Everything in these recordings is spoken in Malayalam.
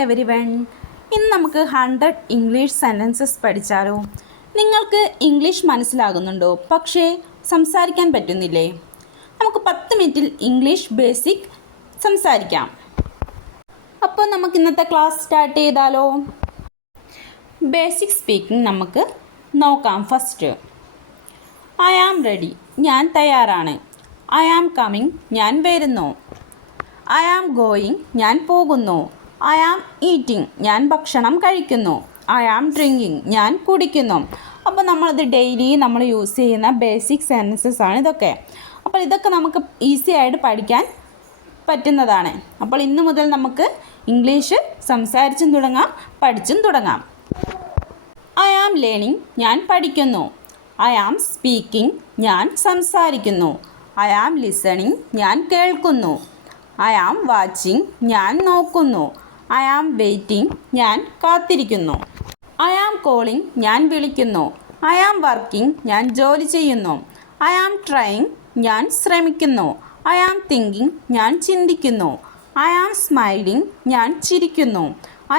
എവരിവൺ. ഇന്ന് നമുക്ക് 100 ഇംഗ്ലീഷ് സെൻറ്റൻസസ് പഠിച്ചാലോ? നിങ്ങൾക്ക് ഇംഗ്ലീഷ് മനസ്സിലാകുന്നുണ്ടോ? പക്ഷേ സംസാരിക്കാൻ പറ്റുന്നില്ലേ? നമുക്ക് 10 മിനിറ്റിൽ ഇംഗ്ലീഷ് ബേസിക് സംസാരിക്കാം. അപ്പോൾ നമുക്ക് ഇന്നത്തെ ക്ലാസ് സ്റ്റാർട്ട് ചെയ്താലോ? ബേസിക് സ്പീക്കിംഗ് നമുക്ക് നോക്കാം. ഫസ്റ്റ്, ഐ ആം റെഡി, ഞാൻ തയ്യാറാണ്. ഐ ആം കമ്മിങ്, ഞാൻ വരുന്നു. ഐ ആം ഗോയിങ്, ഞാൻ പോകുന്നു. ഐ ആം ഈറ്റിംഗ്, ഞാൻ ഭക്ഷണം കഴിക്കുന്നു. ഐ ആം ഡ്രിങ്കിങ്, ഞാൻ കുടിക്കുന്നു. അപ്പോൾ നമ്മളത് ഡെയിലി നമ്മൾ യൂസ് ചെയ്യുന്ന ബേസിക് സെൻറ്റൻസസ് ആണ് ഇതൊക്കെ. അപ്പോൾ ഇതൊക്കെ നമുക്ക് ഈസി ആയിട്ട് പഠിക്കാൻ പറ്റുന്നതാണ്. അപ്പോൾ ഇന്ന് മുതൽ നമുക്ക് ഇംഗ്ലീഷ് സംസാരിച്ചും തുടങ്ങാം, പഠിച്ചും തുടങ്ങാം. ഐ ആം ലേണിംഗ്, ഞാൻ പഠിക്കുന്നു. ഐ ആം സ്പീക്കിംഗ്, ഞാൻ സംസാരിക്കുന്നു. ഐ ആം ലിസണിംഗ്, ഞാൻ കേൾക്കുന്നു. ഐ ആം വാച്ചിങ്, ഞാൻ നോക്കുന്നു. ഐ ആം വെയിറ്റിംഗ്, ഞാൻ കാത്തിരിക്കുന്നു. ഐ ആം കോളിംഗ്, ഞാൻ വിളിക്കുന്നു. ഐ ആം വർക്കിംഗ്, ഞാൻ ജോലി ചെയ്യുന്നു. ഐ ആം ട്രൈയിങ്, ഞാൻ ശ്രമിക്കുന്നു. ഐ ആം തിങ്കിങ്, ഞാൻ ചിന്തിക്കുന്നു. ഐ ആം സ്മൈലിംഗ്, ഞാൻ ചിരിക്കുന്നു.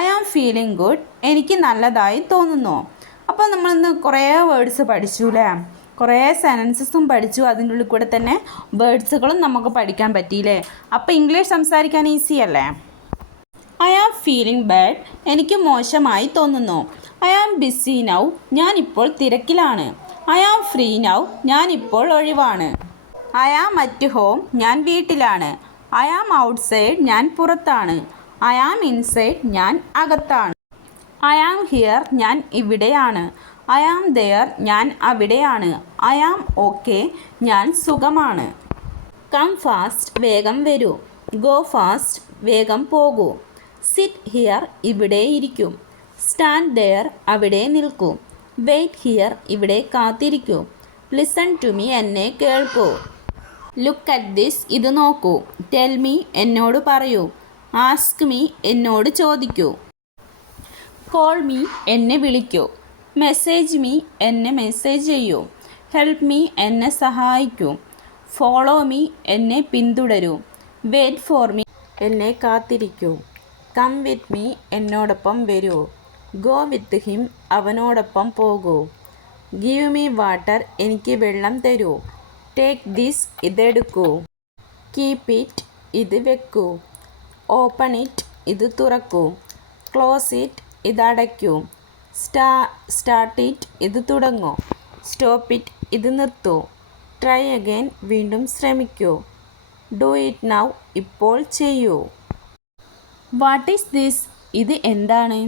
ഐ ആം ഫീലിംഗ് ഗുഡ്, എനിക്ക് നല്ലതായി തോന്നുന്നു. അപ്പോൾ നമ്മളിന്ന് കുറേ വേർഡ്സ് പഠിച്ചു അല്ലേ? കുറേ സെൻറ്റൻസസും പഠിച്ചു. അതിൻ്റെ ഉള്ളിൽ കൂടെ തന്നെ വേർഡ്സുകളും നമുക്ക് പഠിക്കാൻ പറ്റിയില്ലേ? അപ്പോൾ ഇംഗ്ലീഷ് സംസാരിക്കാൻ ഈസി അല്ലേ? ഐ ആം ഫീലിംഗ് ബാഡ്, എനിക്ക് മോശമായി തോന്നുന്നു. ഐ ആം ബിസി നൗ, ഞാനിപ്പോൾ തിരക്കിലാണ്. ഐ ആം ഫ്രീ നൗ, ഞാനിപ്പോൾ ഒഴിവാണ്. ഐ ആം അറ്റ് ഹോം, ഞാൻ വീട്ടിലാണ്. ഐ ആം ഔട്ട്സൈഡ്, ഞാൻ പുറത്താണ്. ഐ ആം ഇൻസൈഡ്, ഞാൻ അകത്താണ്. ഐ ആം ഹിയർ, ഞാൻ ഇവിടെയാണ്. ഐ ആം ദെയർ, ഞാൻ അവിടെയാണ്. ഐ ആം ഓക്കെ, ഞാൻ സുഖമാണ്. കം ഫാസ്റ്റ്, വേഗം വരൂ. ഗോ ഫാസ്റ്റ്, വേഗം പോകൂ. സിറ്റ് ഹിയർ, ഇവിടെ ഇരിക്കൂ. സ്റ്റാൻഡ് ദെയർ, അവിടെ നിൽക്കൂ. വെയിറ്റ് ഹിയർ, ഇവിടെ കാത്തിരിക്കൂ. ലിസൺ ടു മീ, എന്നെ കേൾക്കൂ. ലുക്ക് അറ്റ് ദിസ്, ഇത് നോക്കൂ. ടെൽ മീ, എന്നോട് പറയൂ. ആസ്ക് മീ, എന്നോട് ചോദിക്കൂ. കോൾ മീ, എന്നെ വിളിക്കൂ. മെസ്സേജ് മീ, എന്നെ മെസ്സേജ് ചെയ്യൂ. ഹെൽപ്പ് മീ, എന്നെ സഹായിക്കൂ. ഫോളോ മീ, എന്നെ പിന്തുടരൂ. വെയിറ്റ് ഫോർ മീ, എന്നെ കാത്തിരിക്കൂ. കം വിത്ത് മീ, എന്നോടൊപ്പം വരൂ. ഗോ വിത്ത് ഹിം, അവനോടൊപ്പം പോകൂ. ഗീവ് മീ വാട്ടർ, എനിക്ക് വെള്ളം തരൂ. ടേക്ക് ദിസ്, ഇതെടുക്കൂ. കീപ്പ് ഇറ്റ്, ഇത് വെക്കൂ. ഓപ്പൺ ഇറ്റ്, ഇത് തുറക്കൂ. ക്ലോസ് ഇറ്റ്, ഇത് അടയ്ക്കൂ. സ്റ്റാർട്ട് ഇറ്റ്, ഇത് തുടങ്ങൂ. സ്റ്റോപ്പ് ഇറ്റ്, ഇത് നിർത്തൂ. ട്രൈ അഗൈൻ, വീണ്ടും ശ്രമിക്കൂ. ഡു ഇറ്റ് നൗ, ഇപ്പോൾ ചെയ്യൂ. വാട്ട് ഈസ് ദിസ്, ഇത് എന്താണ്?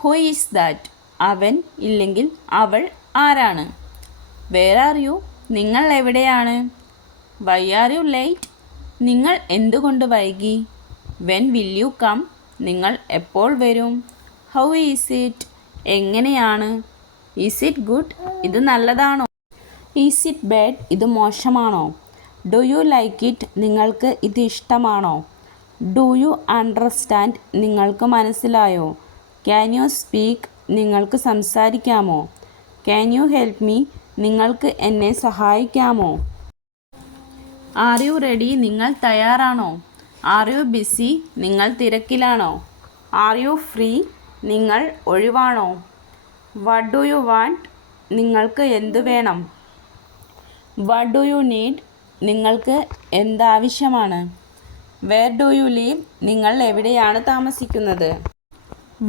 ഹു ഈസ് ദാറ്റ്, അവൻ ഇല്ലെങ്കിൽ അവൾ ആരാണ്? വേർ ആർ യു, നിങ്ങൾ എവിടെയാണ്? വൈ ആർ യു ലേറ്റ്, നിങ്ങൾ എന്തുകൊണ്ട് വൈകി? വെൻ വിൽ യു കം, നിങ്ങൾ എപ്പോൾ വരും? ഹൗ ഈസ് ഇറ്റ്, എങ്ങനെയാണ്? ഈസ് ഇറ്റ് ഗുഡ്, ഇത് നല്ലതാണോ? ഈസ് ഇറ്റ് ബാഡ്, ഇത് മോശമാണോ? ഡു യു ലൈക്ക് ഇറ്റ്, നിങ്ങൾക്ക് ഇത് ഇഷ്ടമാണോ? ഡു യു അണ്ടർസ്റ്റാൻഡ്, നിങ്ങൾക്ക് മനസ്സിലായോ? ക്യാൻ യു സ്പീക്ക്, നിങ്ങൾക്ക് സംസാരിക്കാമോ? ക്യാൻ യു ഹെൽപ്പ് മീ, നിങ്ങൾക്ക് എന്നെ സഹായിക്കാമോ? ആർ യു റെഡി, നിങ്ങൾ തയ്യാറാണോ? ആർ യു ബിസി, നിങ്ങൾ തിരക്കിലാണോ? ആർ യു ഫ്രീ, നിങ്ങൾ ഒഴിവാണോ? വാട്ട് ഡു യു വാണ്ട്, നിങ്ങൾക്ക് എന്ത് വേണം? വാട്ട് ഡു യു നീഡ്, നിങ്ങൾക്ക് എന്താവശ്യമാണ്? വേർ ഡു യു ലീവ്, നിങ്ങൾ എവിടെയാണ് താമസിക്കുന്നത്?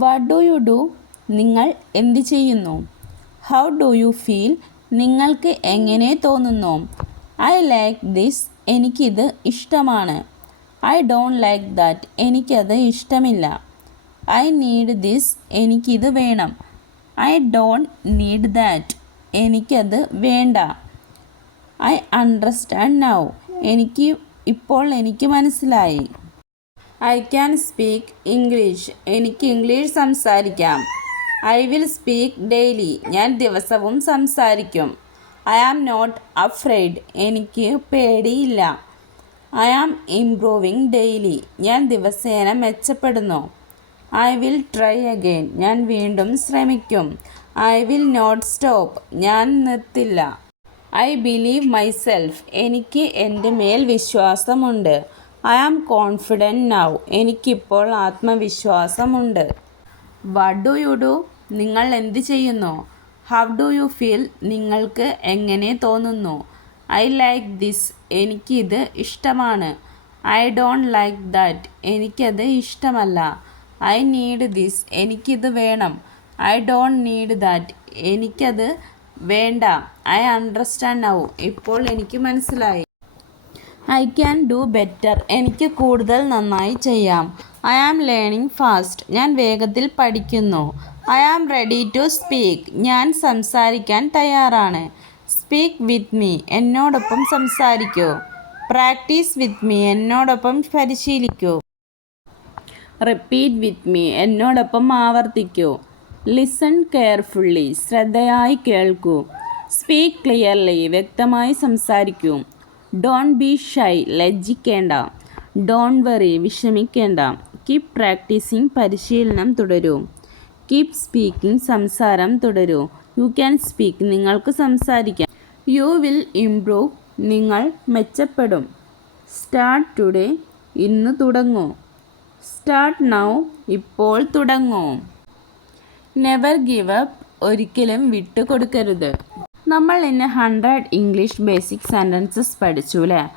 വാട്ട് ഡു യു ഡു, നിങ്ങൾ എന്ത് ചെയ്യുന്നു? ഹൗ ഡു യു ഫീൽ, നിങ്ങൾക്ക് എങ്ങനെ തോന്നുന്നു? ഐ ലൈക്ക് ദിസ്, എനിക്കിത് ഇഷ്ടമാണ്. ഐ ഡോണ്ട് ലൈക്ക് ദാറ്റ്, എനിക്കത് ഇഷ്ടമില്ല. ഐ നീഡ് ദിസ്, എനിക്കിത് വേണം. ഐ ഡോണ്ട് നീഡ് ദാറ്റ്, എനിക്കത് വേണ്ട. ഐ അണ്ടർസ്റ്റാൻഡ് നൗ, എനിക്ക് മനസ്സിലായി. ഐ ക്യാൻ സ്പീക്ക് ഇംഗ്ലീഷ്, എനിക്ക് ഇംഗ്ലീഷ് സംസാരിക്കാം. ഐ വിൽ സ്പീക്ക് ഡെയിലി, ഞാൻ ദിവസവും സംസാരിക്കും. ഐ ആം നോട്ട് അഫ്രെയ്ഡ്, എനിക്ക് പേടിയില്ല. ഐ ആം ഇംപ്രൂവിങ് ഡെയിലി, ഞാൻ ദിവസേന മെച്ചപ്പെടുന്നു. ഐ വിൽ ട്രൈ അഗെയിൻ, ഞാൻ വീണ്ടും ശ്രമിക്കും. ഐ വിൽ നോട്ട് സ്റ്റോപ്പ്, ഞാൻ നിർത്തില്ല. ഐ ബിലീവ് മൈസെൽഫ്, എനിക്ക് എൻ്റെ മേൽ വിശ്വാസമുണ്ട്. I am confident now. എനിക്കിപ്പോൾ ആത്മവിശ്വാസമുണ്ട്. What do you do? നിങ്ങൾ എന്ത് ചെയ്യുന്നു? How do you feel? നിങ്ങൾക്ക് എങ്ങനെ തോന്നുന്നു? I like this. എനിക്കിത് ഇഷ്ടമാണ്. I don't like that. എനിക്കത് ഇഷ്ടമല്ല. I need this. എനിക്കിത് വേണം. I don't need that. എനിക്കത് വേണ്ട. I understand now. ഇപ്പോൾ എനിക്ക് മനസ്സിലായി. I can do better. എനിക്ക് കൂടുതൽ നന്നായി ചെയ്യാം. I am learning fast. ഞാൻ വേഗത്തിൽ പഠിക്കുന്നു. I am ready to speak. ഞാൻ സംസാരിക്കാൻ തയ്യാറാണ്. Speak with me. എന്നോടൊപ്പം സംസാരിക്കൂ. പ്രാക്ടീസ് വിത്ത് മീ. എന്നോടൊപ്പം പരിശീലിക്കൂ. Repeat with me. എന്നോടൊപ്പം ആവർത്തിക്കൂ. Listen carefully. ശ്രദ്ധയായി കേൾക്കൂ. Speak clearly. വ്യക്തമായി സംസാരിക്കൂ. Don't be shy. ലജ്ജിക്കേണ്ട. Don't worry. വിഷമിക്കേണ്ട. Keep practising. പരിശീലനം തുടരൂ. Keep speaking. സംസാരം തുടരൂ. You can speak. നിങ്ങൾക്ക് സംസാരിക്കാം. You will improve. നിങ്ങൾ മെച്ചപ്പെടും. Start today. ഇന്ന് തുടങ്ങൂ. Start now. ഇപ്പോൾ തുടങ്ങൂ. Never give up. ഒരിക്കലും വിട്ടുകൊടുക്കരുത്. നമ്മൾ ഇന്ന് 100 ഇംഗ്ലീഷ് ബേസിക് സെൻറ്റൻസസ് പഠിച്ചു അല്ലേ?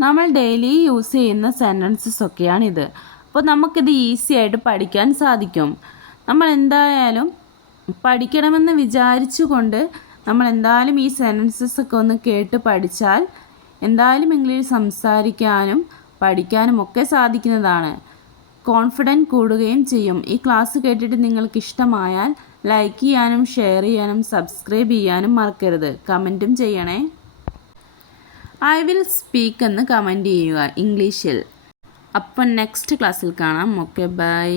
നമ്മൾ ഡെയിലി യൂസ് ചെയ്യുന്ന സെൻറ്റൻസസ് ഒക്കെയാണിത്. അപ്പോൾ നമുക്കിത് ഈസി ആയിട്ട് പഠിക്കാൻ സാധിക്കും. നമ്മൾ എന്തായാലും പഠിക്കണമെന്ന് വിചാരിച്ചുകൊണ്ട് നമ്മൾ എന്തായാലും ഈ സെൻറ്റൻസസ് ഒക്കെ ഒന്ന് കേട്ട് പഠിച്ചാൽ എന്തായാലും ഇംഗ്ലീഷ് സംസാരിക്കാനും പഠിക്കാനും ഒക്കെ സാധിക്കുന്നതാണ്. കോൺഫിഡൻറ്റ് കൂടുകയും ചെയ്യും. ഈ ക്ലാസ് കേട്ടിട്ട് നിങ്ങൾക്ക് ഇഷ്ടമായാൽ ലൈക്ക് ചെയ്യാനും ഷെയർ ചെയ്യാനും സബ്സ്ക്രൈബ് ചെയ്യാനും മറക്കരുത്. കമൻറ്റും ചെയ്യണേ. ഐ വിൽ സ്പീക്ക് എന്ന് കമൻറ്റ് ചെയ്യുക ഇംഗ്ലീഷിൽ. അപ്പം നെക്സ്റ്റ് ക്ലാസ്സിൽ കാണാം. Okay, by.